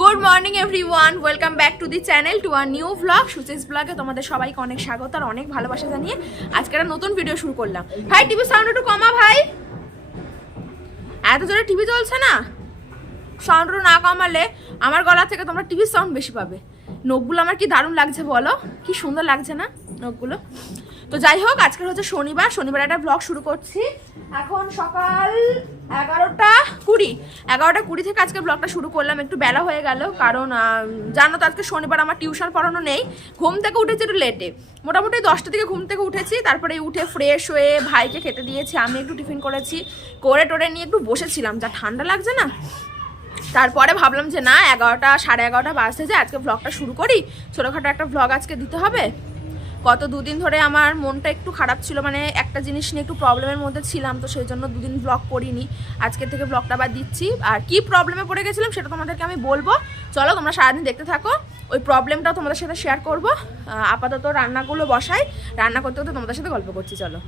Good morning everyone welcome back to the channel to our new vlog Suchi's ব্লগে তোমাদের সবাইকে অনেক স্বাগত আর অনেক ভালোবাসা জানিয়ে আজকে একটা নতুন ভিডিও শুরু করলাম। ভাই টিভি সাউন্ড একটু কমা, ভাই। এত জোরে টিভি চলছে না? সাউন্ডটা না কমালে আমার গলা থেকে তোমরা টিভির সাউন্ড বেশি পাবে। নখগুলো আমার কি দারুণ লাগছে বলো? কি সুন্দর লাগছে না নখগুলো? তো যাই হোক আজকে হচ্ছে শনিবার। শনিবার একটা ব্লগ শুরু করছি। এখন সকাল এগারোটা কুড়ি। এগারোটা কুড়ি থেকে আজকে ব্লগটা শুরু করলাম। একটু বেলা হয়ে গেল, কারণ জানো তো আজকে শনিবার আমার টিউশন পড়ানো নেই। ঘুম থেকে উঠেছি একটু লেটে মোটামুটি দশটা থেকে ঘুম থেকে উঠেছি। তারপরে উঠে ফ্রেশ হয়ে ভাইকে খেতে দিয়েছি। আমি একটু টিফিন করেছি। করে টোরে নিয়ে একটু বসেছিলাম। যা ঠান্ডা লাগছে না? তারপরে ভাবলাম যে না, এগারোটা, সাড়ে এগারোটা বাজতেছে আজকে ব্লগটা শুরু করি। ছোটোখাটো একটা ব্লগ আজকে দিতে হবে। গত দুদিন ধরে আমার মনটা একটু খারাপ ছিল মানে একটা জিনিস নিয়ে একটু প্রবলেমের মধ্যে ছিলাম, তো সেই জন্য দুদিন ব্লগ করিনি। আজকে থেকে ব্লগটা আবার দিচ্ছি। আর কি প্রবলেমে পড়ে গেছিলাম সেটা তোমাদেরকে আমি বলব। চলো, তোমরা সারাদিন দেখতে থাকো। ওই প্রবলেমটাও তোমাদের সাথে শেয়ার করব। আপাতত রান্নাগুলো বসাই। রান্না করতে করতে তোমাদের সাথে গল্প করছি, চলো।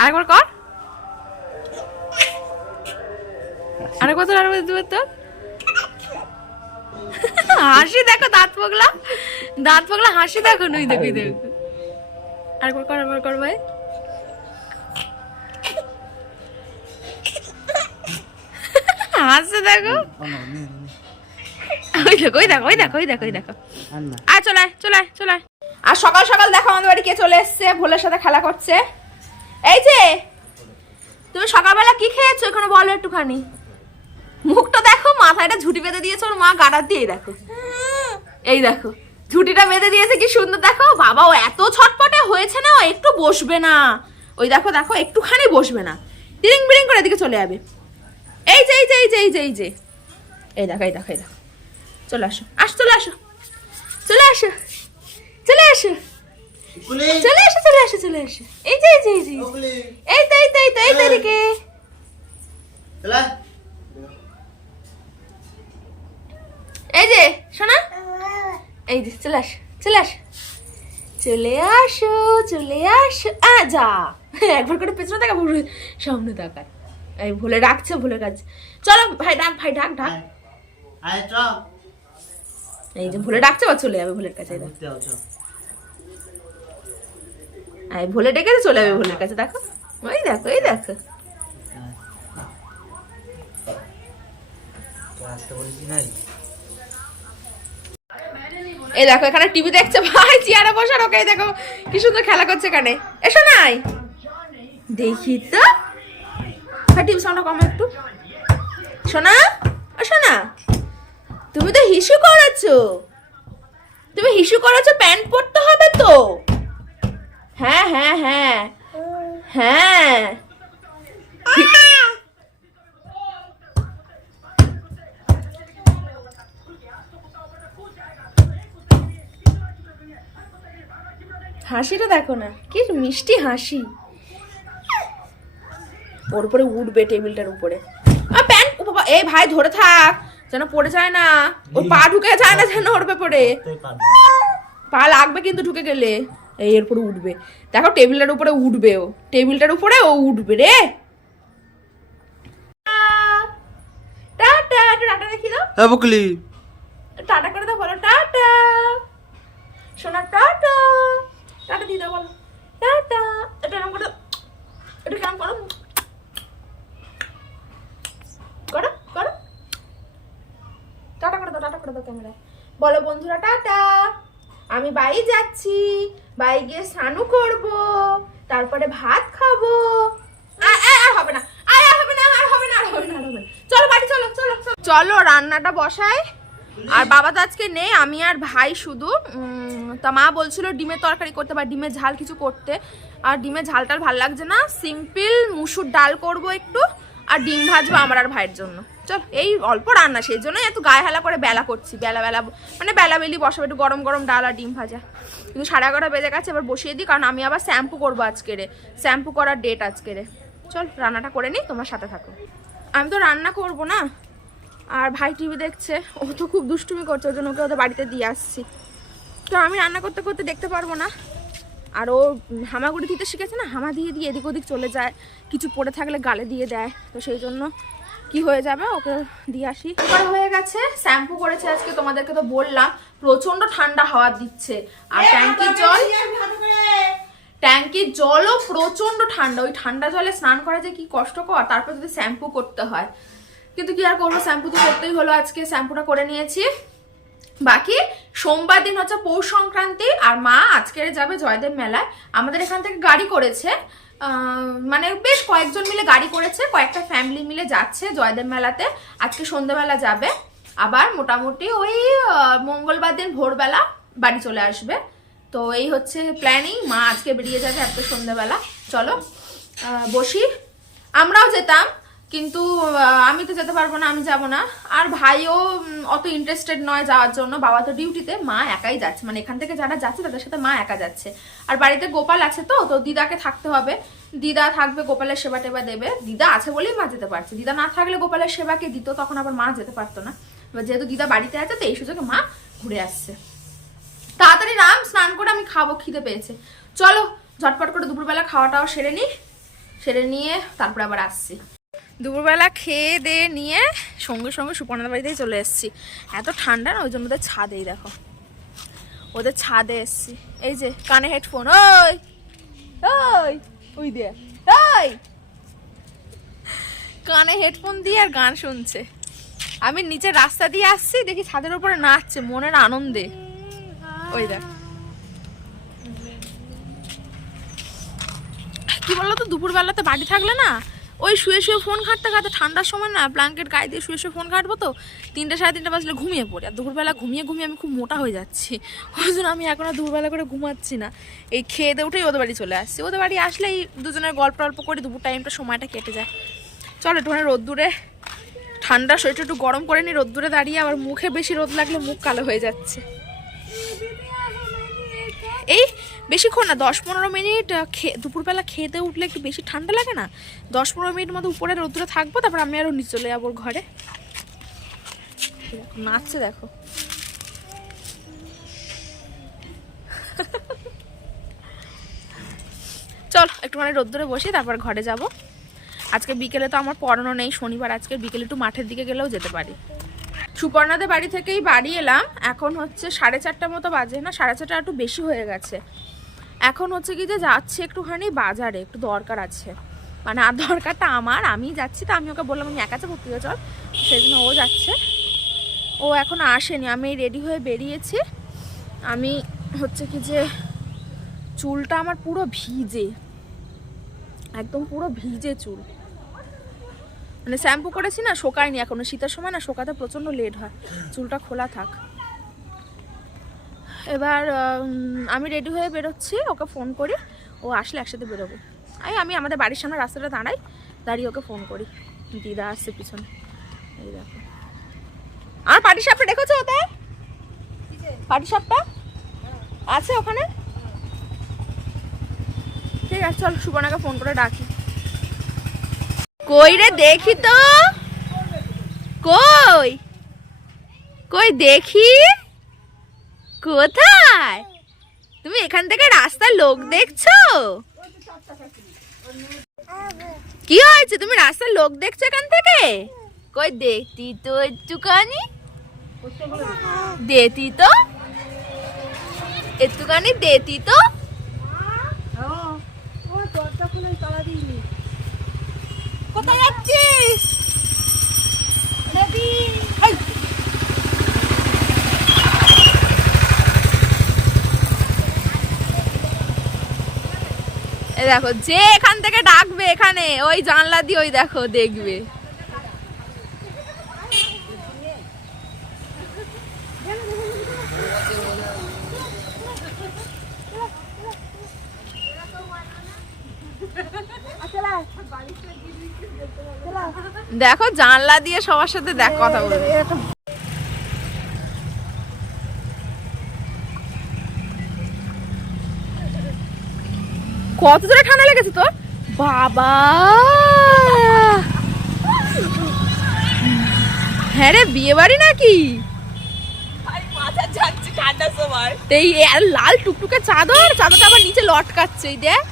আরেকবার কর। আরেকবার তোর আরেকবার তোর হাসি দেখো দাঁত পগলা দাঁত পগলা হাসি দেখো নই দেখো দেখো আরেকবার কর আরেকবার কর ভাই। হাসছে দেখো। ওই দেখো ওই দেখো ওই দেখো ওই দেখো ওই দেখো। আয় চলে আয়, চলে আয়, চলে আয়। আর সকাল সকাল দেখো আমাদের বাড়ি কে চলে এসছে ভোলের সাথে খেলা করছে। এই যে তুমি সকালবেলা কি খেয়েছো? এখানে বলো একটুখানি। মুখটা দেখো মাথায়টা ঝুটি বেঁধে দিয়েছে ওর মা গাডার দিয়ে দেখো। এই দেখো ঝুটিটা বেঁধে দিয়েছে কি সুন্দর দেখো। বাবা ও এত ছটপটে হয়েছে না একটু বসবে না। ওই দেখো দেখো একটুখানি বসবে না। তিরিং বিরিং করে এদিকে চলে যাবে। এই যে এই যে এই যে এই যে এই যে। এই দেখো এই দেখো এই দেখো। চলে আসো আস চলে আসো। চলে আসো। চলে আসো। চলে আসো চলে আসো চলে আসো। এই যে এই যে এই যে। এই তো এই তো এই তো এই তো এদিকে। এই যে শোনা এই যে চলে আসো চলে আসো। চলে আসো চলে আসো। আ যা। একবার করে পেছনে তাকা ভুলে সামনে তাকায়। এই ভুলে রাখছে ভুলে কাজ চলো ভাই ডাক ভাই ডাক ডাক। এই যে ভুলে ডাকছে বা চলে যাবে ভুলের কাছে এই। এই ভুলে ডেকে চলে যাবে ভুলের কাছে দেখো। ওই দেখো এই দেখো। এই দেখো, এখানে টিভি দেখছে ভাই, চেয়ারে বসার ওকে দেখো, কি সুন্দর খেলা করছে এখানে। এসো নাই? দেখি তো। ভাই টিভি সাউন্ডটা কম একটু। শোনা শোনা তুমি তো হিসু করেছ। তুমি হিসু করেছ, প্যান্ট পরতে হবে তো। হ্যাঁ হ্যাঁ হ্যাঁ হ্যাঁ। হাসিটা দেখো না কি মিষ্টি হাসি। ওর উপরে উঠবে টেবিলটার উপরে। আ, প্যান্ট বাবা, এই ভাই ধরে থাক যেন পড়ে যায় না। ওর পা ঢুকে যায় না যেন ওর পড়ে পা লাগবে কিন্তু ঢুকে গেলে। এই এরপরে উঠবে। দেখো টেবিলটার উপরে উঠবে ও। টেবিলটার উপরে ও উঠবে রে। টাটা টাটা দেখি দাও। বকলি। টাটা করে দাও বলো টাটা সোনা টাটা টাটা দিয়ে দাও, বলো। টাটা। এটা এরকম করে। এটা কেমন করো? করো করো। টাটা করে দাও, টাটা করে দাও ক্যামেরায়। বলো বন্ধুরা, টাটা। আমি বাড়ি যাচ্ছি। বাড়ি গিয়ে স্নানও করব। তারপরে ভাত খাব। আর হবে না। আর হবে না, আর হবে না, আর হবে না, আর হবে না। চলো বাড়ি চলো চলো। চলো। রান্নাটা বসাই। আর বাবা তো আজকে নেই, আমি আর ভাই শুধু। তা মা বলছিল ডিমের তরকারি করতে বা ডিমের ঝাল কিছু করতে। আর ডিমের ঝালটার ভালো লাগছে না। সিম্পল মুসুর ডাল করব একটু, আর ডিম ভাজবো আমার আর ভাইয়ের জন্য। চল, এই অল্প রান্না, সেই জন্যই এত গায়ে হেলা করে বেলা করছি, বেলা বেলা মানে বেলা বেলি বসাবো, একটু গরম গরম ডাল আর ডিম ভাজা। কিন্তু সাড়ে এগারোটা বেজে গেছে, এবার বসিয়ে দিই, কারণ আমি আবার শ্যাম্পু করব আজকেরে শ্যাম্পু করার ডেট আজকেরে চল, রান্নাটা করে নিই, তোমার সাথে থাকো। আমি তো রান্না করব না। আর ভাই টিভি দেখছে। ও তো খুব দুষ্টুমি করছে ওই জন্য ওকে ওদের বাড়িতে দিয়ে আসছি। তো আমি রান্না করতে করতে দেখতে পারব না। আর ও হামাগুড়ি দিতে শিখেছে না হামা দিয়ে দিয়ে এদিক ওদিক চলে যায়। কিছু পড়ে থাকলে গালে দিয়ে দেয়। তো সেই জন্য কি হয়ে যাবে ওকে দিয়ে আসি। এবার হয়ে গেছে শ্যাম্পু করেছে আজকে তোমাদেরকে তো বললাম। প্রচণ্ড ঠান্ডা হাওয়া দিচ্ছে। আর ট্যাঙ্কির জল ট্যাঙ্কির জলও প্রচণ্ড ঠান্ডা। ওই ঠান্ডা জলে স্নান করা যে কি কষ্টকর তারপর যদি শ্যাম্পু করতে হয়। কিন্তু কি আর করব? শ্যাম্পু তো করতেই হলো আজকে, শ্যাম্পুটা করে নিয়েছি। বাকি, সোমবার দিন হচ্ছে পৌষ সংক্রান্তি, আর মা আজকে যাবে জয়দেব মেলায়। আমাদের এখান থেকে গাড়ি করেছে। মানে বেশ কয়েকজন মিলে গাড়ি করেছে, কয়েকটা ফ্যামিলি মিলে যাচ্ছে জয়দেব মেলাতে। আজকে সন্ধ্যেবেলা যাবে। আবার মোটামুটি ওই মঙ্গলবার দিন ভোরবেলা বাড়ি চলে আসবে। তো এই হচ্ছে প্ল্যানিং মা আজকে বেরিয়ে যাবে আজকে সন্ধ্যেবেলা চলো বসি। আমরাও যেতাম। কিন্তু আমি তো যেতে পারব না, আমি যাব না। আর ভাইও অত ইন্টারেস্টেড নয় যাওয়ার জন্য। বাবা তো ডিউটিতে মা একাই যাচ্ছে। মানে এখান থেকে যারা যাচ্ছে, তাদের সাথে মা একা যাচ্ছে। আর বাড়িতে গোপাল আছে তো তো দিদাকে থাকতে হবে। দিদা থাকবে, গোপালের সেবা টেবা দেবে। দিদা আছে বলেই মা যেতে পারছে। দিদা না থাকলে গোপালের সেবাকে দিত, তখন আবার মা যেতে পারতো না। এবার যেহেতু দিদা বাড়িতে আছে, তো এই সুযোগে মা ঘুরে আসছে। তাড়াতাড়ি রাম স্নান করে আমি খাব, খিদে পেয়েছে। চলো, ঝটপট করে দুপুরবেলা খাওয়াটাও সেরে নিই সেরে নিয়ে তারপরে আবার আসছি। দুপুরবেলা খেয়ে দিয়ে নিয়ে সঙ্গে সঙ্গে সুপর্ণার বাড়িতেই চলে এসেছি। এত ঠান্ডা না, ওই জন্য ওদের ছাদেই দেখো। ওদের ছাদে এসছি। এই যে, কানে হেডফোন ওই! ওই! ওই দিয়ে, ওই! কানে হেডফোন দিয়ে আর গান শুনছে। আমি নিচে রাস্তা দিয়ে আসছি, দেখি ছাদের উপরে নাচছে, মনের আনন্দে। ওই দেখ। কি বলল তো দুপুরবেলাতে বাড়ি থাকলে না ওই শুয়ে শুয়ে ফোন ঘাঁটতে ঘাঁটতে ঠান্ডার সময় না ব্ল্যাঙ্কেট গায়ে দিয়ে শুয়ে শুয়ে ফোন ঘাঁটবো তো, তিনটে সাড়ে তিনটে বাজলে ঘুমিয়ে পড়ি। আর দুপুরবেলা ঘুমিয়ে ঘুমিয়ে আমি খুব মোটা হয়ে যাচ্ছি। ওই জন্য আমি এখন আর দুপুরবেলা করে ঘুমাচ্ছি না। এই খেয়ে দিয়ে উঠেই ওদের বাড়ি চলে আসছি। ওদের বাড়ি আসলেই দুজনের গল্প টল্প করে, দুপুর টাইমটা সময়টা কেটে যায়। চলো একটুখানি রোদ্দুরে, ঠান্ডা শরীরটা একটু গরম করে নি রোদ্দুরে দাঁড়িয়ে আবার মুখে বেশি রোদ লাগলে মুখ কালো হয়ে যাচ্ছে। এই বেশিক্ষণ না দশ পনেরো মিনিট খে, দুপুরবেলা খেতে উঠলে একটু বেশি ঠান্ডা লাগে না? দশ পনেরো মিনিট মতো উপরে রোদ্রে থাকব, তারপর আমি আরও নিচে চলে যাব ঘরে। নাচছে, দেখো। চল, একটুখানি রোদ্দুরে বসে, তারপর ঘরে যাব। আজকে বিকেলে তো আমার পড়ানো নেই, শনিবার আজকে বিকেলে একটু মাঠের দিকে গেলেও যেতে পারি। সুপর্ণাদের বাড়ি থেকেই বাড়ি এলাম, এখন হচ্ছে সাড়ে চারটার মতো বাজে না, সাড়ে চারটা একটু বেশি হয়ে গেছে। এখন হচ্ছে কি যে যাচ্ছি একটুখানি বাজারে, একটু দরকার আছে। মানে আর দরকারটা আমার আমি যাচ্ছি, তো আমি ওকে বললাম আমি একা যাব তুইও চল। সেই জন্য ও যাচ্ছে। ও এখন আসেনি, আমি রেডি হয়ে বেরিয়েছি। আমি হচ্ছে কি যে চুলটা আমার পুরো ভিজে, একদম পুরো ভিজে চুল। মানে শ্যাম্পু করেছি না, শোকায়নি এখনও। শীতের সময় না, শোকাতে প্রচণ্ড লেট হয়। চুলটা খোলা থাক। এবার আমি রেডি হয়ে বেরোচ্ছি, ওকে ফোন করি, ও আসলে একসাথে বেরোবো। এই আমি আমাদের বাড়ির সামনে রাস্তাটা দাঁড়াই, দাঁড়িয়ে ওকে ফোন করি, দিদা আসছে পিছনে। এই দেখো। আমার পাটি সাপটা দেখেছ ওতে পাটি সাপটা? আছে ওখানে? ঠিক আছে, চল সুবর্ণাকে ফোন করে ডাকি। কই রে, দেখি তো। কই? কই, দেখি? কোথায়? তুমি এখান থেকে রাস্তার লোক দেখছ? কি হয়েছে? তুমি রাস্তার লোক দেখছ এখান থেকে? কই দেখতি তো একটুখানি? দেতি তো? একটুখানি দেতি তো? কোথায় যাচ্ছিস? দেখো, যে এখান থেকে ডাকবে এখানে, ওই জানলা দিয়ে ওই দেখো, দেখবে। দেখো, জানলা দিয়ে সবার সাথে দেখ কথা বলবে। কত জোরে ঠান্ডা লেগেছে তোর? বাবা! হ্যাঁ রে বিয়ে বাড়ি নাকি? এই লাল টুকটুকে চাদর চাদরটা আবার নিচে লটকাচ্ছে এই দেখ।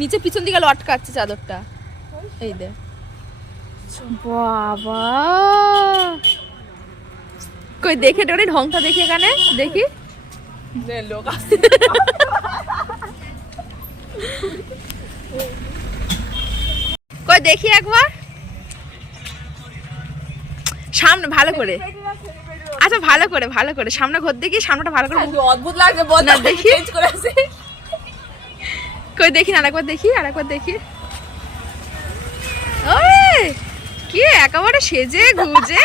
নিচে পিছন দিকে লটকাচ্ছে চাদরটা। এই দে বাবা! কই দেখে টোরে ঢংটা দেখি এখানে দেখি। লোক আসছে। কই দেখি একবার। সামনে ভালো করে। আচ্ছা ভালো করে ভালো করে। সামনে ঘর দেখি সামনেটা ভালো করে। অদ্ভুত লাগছে না, দেখি। কই দেখি না আরেকবার দেখি আরেকবার দেখি। ওই কি একেবারে সেজে গুজে।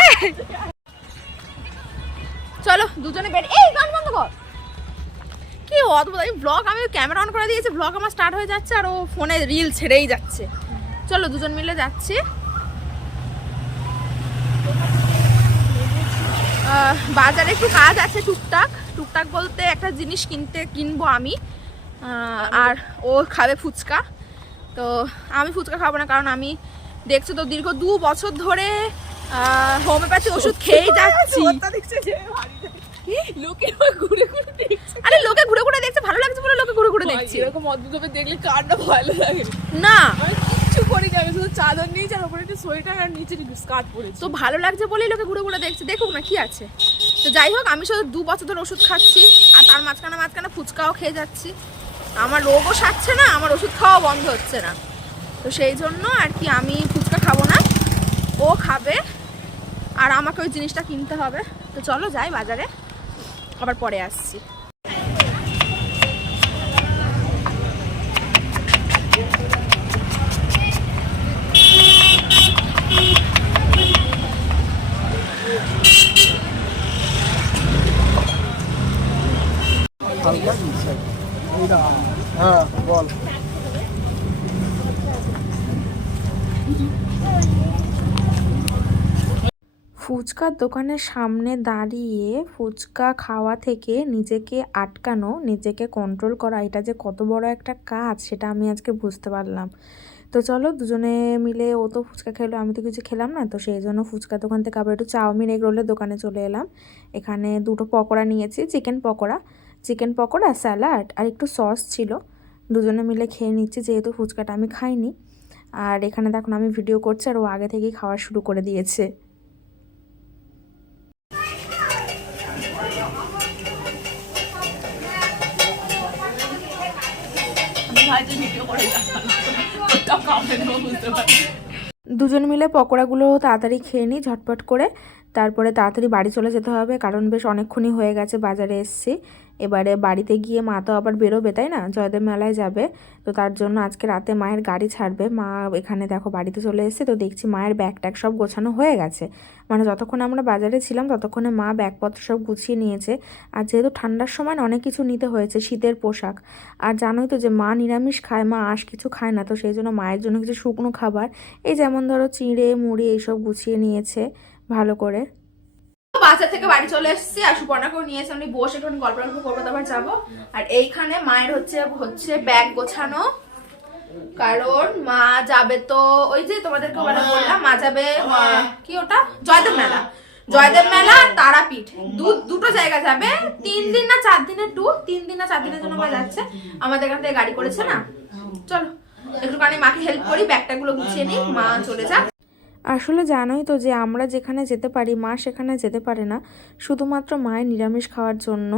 চলো দুজনে বেড এই গান বন্ধ কর। কি অদ্ভুত। এই ব্লগ আমি ক্যামেরা অন করে দিয়েছি ব্লগ আমার স্টার্ট হয়ে যাচ্ছে আর ও ফোনে রিল ছেড়েই যাচ্ছে। চলো দুজন মিলে যাচ্ছি। বাজারে একটু কাজ আছে টুকটাক। টুকটাক বলতে একটা জিনিস কিনতে, কিনবো আমি। আর ও খাবে ফুচকা। তো আমি ফুচকা খাব না, কারণ আমি দেখছ তো দীর্ঘ দু বছর ধরে হোমিওপ্যাথি ওষুধ খেয়েই যাচ্ছি। লোকে ঘুরে ঘুরে দেখছে। আরে লোকে ঘুরে ঘুরে দেখছে ভালো লাগছে বলে লোকে ঘুরে ঘুরে ভাই, দেখছি। এরকম অদ্ভুত ভাবে দেখলে ভালো লাগে না। কিচ্ছু করিনি আমি শুধু চাদর নিয়েছি আর উপরে একটা সোয়েটার আর নিচে স্কার্ট পরেছি। তো ভালো লাগছে বলেই লোকে ঘুরে ঘুরে দেখছে। দেখুক না কি আছে। তো যাই হোক আমি শুধু দু বছর ধরে ওষুধ খাচ্ছি আর তার মাঝখানে মাঝখানে ফুচকাও খেয়ে যাচ্ছি। আমার রোগও সারছে না আমার ওষুধ খাওয়া বন্ধ হচ্ছে না। তো সেই জন্য আর কি আমি ফুচকা খাব না ও খাবে আর আমাকে ওই জিনিসটা কিনতে হবে। তো চলো যাই বাজারে। আবার পরে আসছি। হ্যাঁ বল। ফুচকার দোকানের সামনে দাঁড়িয়ে ফুচকা খাওয়া থেকে নিজেকে আটকানো, নিজেকে কন্ট্রোল করা, এটা যে কত বড় একটা কাজ, সেটা আমি আজকে বুঝতে পারলাম। তো চলো দুজনে মিলে, ও তো ফুচকা খেলো, আমি তো কিছু খেলাম না, তো সেই জন্য ফুচকা দোকান থেকে আবার একটু চাউমিন এগ রোলের দোকানে চলে এলাম। এখানে দুটো পকোড়া নিয়েছি chicken pakora. Chicken pakora salad আর একটু সস ছিল। দুজনে মিলে খেয়ে নিচ্ছি, যেহেতু ফুচকাটা আমি খাইনি। আর এখানে দেখুন আমি ভিডিও করছি আর ও আগে থেকেই খাওয়া শুরু করে দিয়েছে। দুজন মিলে পকোড়াগুলো তাড়াতাড়ি খেয়ে নিই ঝটপট করে। তারপরে তাড়াতাড়ি বাড়ি চলে যেতে হবে, কারণ বেশ অনেকক্ষণই হয়ে গেছে বাজারে এসছি। এবারে বাড়িতে গিয়ে মা তো আবার বেরোবে, তাই না? জয়দেব মেলায় যাবে। তো তার জন্য আজকে রাতে মায়ের গাড়ি ছাড়বে। মা এখানে দেখো বাড়িতে চলে এসেছে, তো দেখছি মায়ের ব্যাগ ট্যাগ সব গোছানো হয়ে গেছে। মানে যতক্ষণ আমরা বাজারে ছিলাম, ততক্ষণে মা ব্যাগপত্র সব গুছিয়ে নিয়েছে। আর যেহেতু ঠান্ডার সময় অনেক কিছু নিতে হয়েছে, শীতের পোশাক। আর জানোই তো যে মা নিরামিষ খায়, মা আঁশ কিছু খায় না, তো সেই জন্য মায়ের জন্য কিছু শুকনো খাবার, এই যেমন ধরো চিঁড়ে, মুড়ি, এইসব গুছিয়ে নিয়েছে। ভালো করে। বাজার থেকে বাড়ি চলে এসেছি আর সুপর্ণাকেও নিয়ে এসে আমি বসে একটু গল্প গল্প করব, তারপর যাব। আর এইখানে মায়ের হচ্ছে হচ্ছে ব্যাগ গোছানো। কারণ মা যাবে তো, ওই যে তোমাদেরকে বললাম, মা যাবে কি ওটা? জয়দেব মেলা। জয়দেব মেলা, তারাপীঠ। দুটো জায়গা যাবে। তিন দিন না চার দিনের ট্যুর তিন দিন না চার দিনের জন্য মা যাচ্ছে। আমাদের এখান থেকে গাড়ি করেছে না? চলো, একটুখানি মাকে হেল্প করি ব্যাগটা গুলো গুছিয়ে নিই, মা চলে যাক। আসলে জানোই তো যে আমরা যেখানে যেতে পারি, মা সেখানে যেতে পারে না। শুধুমাত্র মায়ের নিরামিষ খাওয়ার জন্য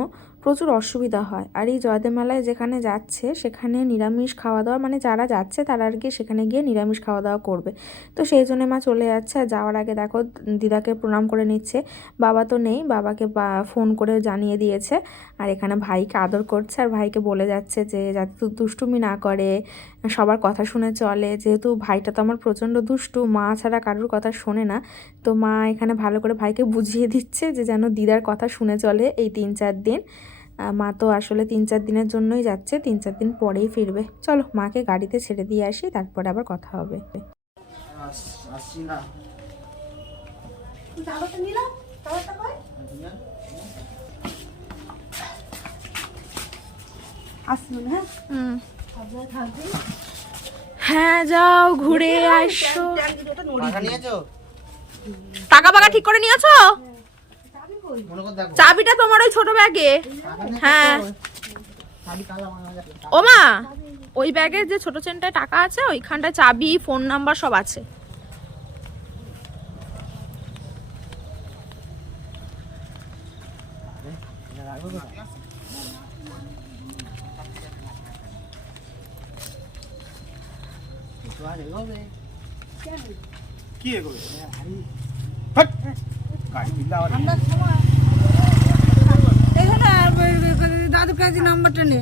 প্রচুর অসুবিধা হয়। আর এই জয়দেব মেলায় যেখানে যাচ্ছে, সেখানে নিরামিষ খাওয়া দাওয়া মানে যারা যাচ্ছে তারা আর কি সেখানে গিয়ে নিরামিষ খাওয়া দাওয়া করবে। তো সেই জন্য মা চলে যাচ্ছে। আর যাওয়ার আগে দেখো, দিদাকে প্রণাম করে নিচ্ছে। বাবা তো নেই, বাবাকে ফোন করে জানিয়ে দিয়েছে। আর এখানে ভাইকে আদর করছে। আর ভাইকে বলে যাচ্ছে যে, যাতে দুষ্টুমি না করে। সবার কথা শুনে চলে। যেহেতু ভাইটা তো আমার প্রচণ্ড দুষ্টু মা ছাড়া কারোর কথা শোনে না। তো মা এখানে ভালো করে ভাইকে বুঝিয়ে দিচ্ছে যে যেন দিদার কথা শুনে চলে এই তিন চার দিন। মা তো আসলে তিন চার দিনের জন্যই যাচ্ছে তিন চার দিন পরেই ফিরবে। চলো মাকে গাড়িতে ছেড়ে দিয়ে আসি তারপরে আবার কথা হবে। আস- আসছি না। হ্যাঁ যাও ঘুরে আসো। টাকা নিয়েছো? পাকা ঠিক করে নিয়েছো? মনে চাবিটা তোমার ওই ছোট ব্যাগে। হ্যাঁ। শাড়ি কালো আমার কাছে। ও মা ওই ব্যাগের যে ছোট চেনটায় টাকা আছে ওইখানটায় চাবি ফোন নাম্বার সব আছে তো আর এগোবে। কি এগোবে দাদুর কাছে নাম্বারটা নে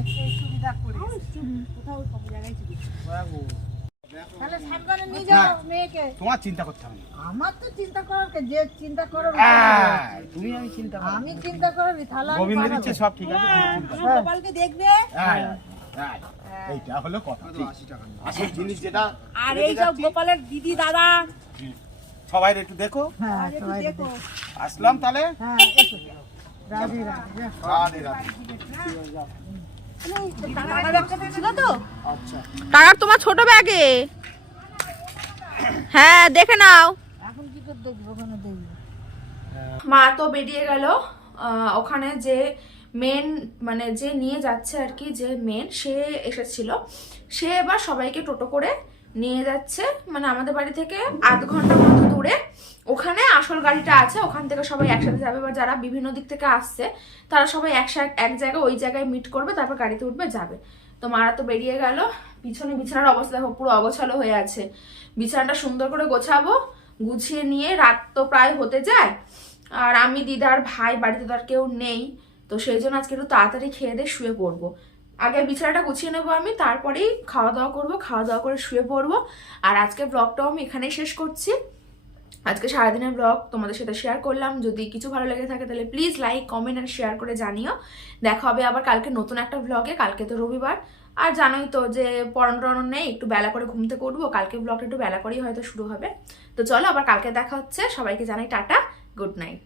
তোমার চিন্তা করতে হবে আমার তো চিন্তা করার যে চিন্তা করো তুমি আমি চিন্তা। আমি চিন্তা করবি তাহলে আমি গোবিন্দের ইচ্ছে সব ঠিক আছে। দেখবে এই, এইটা হলো কথা। আসল জিনিস যেটা আর এই যাচ্ছি, গোপালের দিদি দাদা। সবাই একটু দেখো। হ্যাঁ আসলাম তাহলে? হ্যাঁ। রাধে রাধে। টাকা তোমার ছোট ব্যাগে? হ্যাঁ দেখে নাও। এখন কি করে দেখব? মা তো বেরিয়ে গেল। ওখানে যে মেন মানে যে নিয়ে যাচ্ছে আর কি, যে মেন সে এসেছিল। সে এবার সবাইকে টোটো করে নিয়ে যাচ্ছে মানে আমাদের বাড়ি থেকে আধ ঘণ্টার মতো দূরে। ওখানে আসল গাড়িটা আছে, ওখান থেকে সবাই একসাথে যাবে, বা যারা বিভিন্ন দিক থেকে আসছে, তারা সবাই একসাথে এক জায়গায়, ওই জায়গায় মিট করবে, তারপর গাড়িতে উঠবে, যাবে। তো মারা তো বেরিয়ে গেল। পিছনে বিছানার অবস্থা দেখো, পুরো অগোছালো হয়ে আছে। বিছানাটা সুন্দর করে গোছাবো, গুছিয়ে নিয়ে রাত তো প্রায় হতে যায়। আর আমি, দিদার ভাই, বাড়িতে তো আর কেউ নেই। তো সেই জন্য আজকে একটু তাড়াতাড়ি খেয়ে দিয়ে শুয়ে পড়ব। আগে বিছানাটা গুছিয়ে নেব আমি, তারপরেই খাওয়া দাওয়া করব খাওয়া দাওয়া করে শুয়ে পড়ব। আর আজকে ব্লগটাও আমি এখানেই শেষ করছি। আজকে সারাদিনের ব্লগ তোমাদের সাথে শেয়ার করলাম। যদি কিছু ভালো লেগে থাকে তাহলে প্লিজ লাইক কমেন্ট আর শেয়ার করে জানিও। দেখা হবে আবার কালকে নতুন একটা ব্লগে কালকে তো রবিবার। আর জানোই তো যে পড়ানো টড়ানো নেই, একটু বেলা করে ঘুম থেকে উঠবো, কালকে ব্লগটা একটু বেলা করেই হয়তো শুরু হবে। তো চলো আবার কালকে দেখা হচ্ছে। সবাইকে জানাই টাটা গুড নাইট